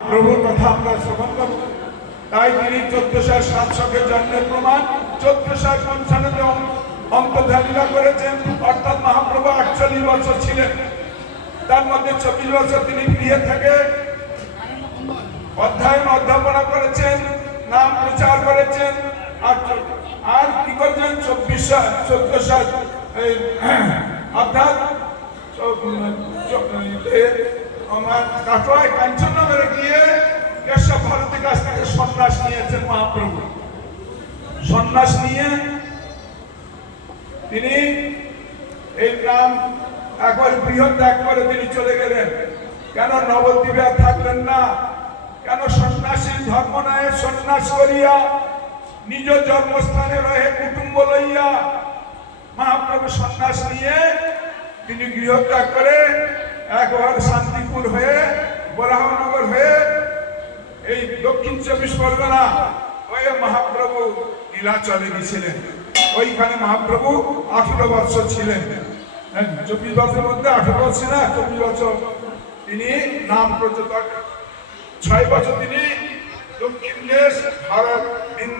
প্রভুর কথা আমরা শ্রবণ করব। তাই তিনি 1407 জন্মের প্রমাণ 1455 অন্তর্ধানীরা করেছেন, অর্থাৎ মহাপ্রভু 48 বছর ছিলেন। তার মধ্যে 24 বছর তিনি গৃহে থেকে অধ্যাপনা করেছেন, নাম প্রচার করেছেন। আর কি করছেন 1400 অর্থাৎ আমার কাটোয়ায় কাঞ্চননগরে গিয়ে কেশব ভারতীর কাছ থেকে সন্ন্যাস নিয়েছেন মহাপ্রভু। সন্ন্যাস নিয়ে তিনি এই গ্রাম একবার বৃহৎ ত্যাগ করে তিনি চলে গেলেন। কেন নবদ্বীপে থাকলেন না? কেন সন্ন্যাসীর ধর্ম নয়, সন্ন্যাস করিয়া নিজ জন্মস্থানে রহে কুটুম্ব লইয়া মহাপ্রভু সন্ন্যাস নিয়ে তিনি গৃহত্যাগ করে একবার শান্তিপুর হয়ে বরাহনগর হয়ে এই দক্ষিণ 24 পরগনা হয়ে মহাপ্রভু নীলাচলে গেছিলেন। ওইখানে মহাপ্রভু 18 বছর ছিলেন। 24 বছরের মধ্যে 18 বছর না, 24 বছর তিনি নাম প্রচার। 6 বছর তিনি দক্ষিণ দেশ ভারত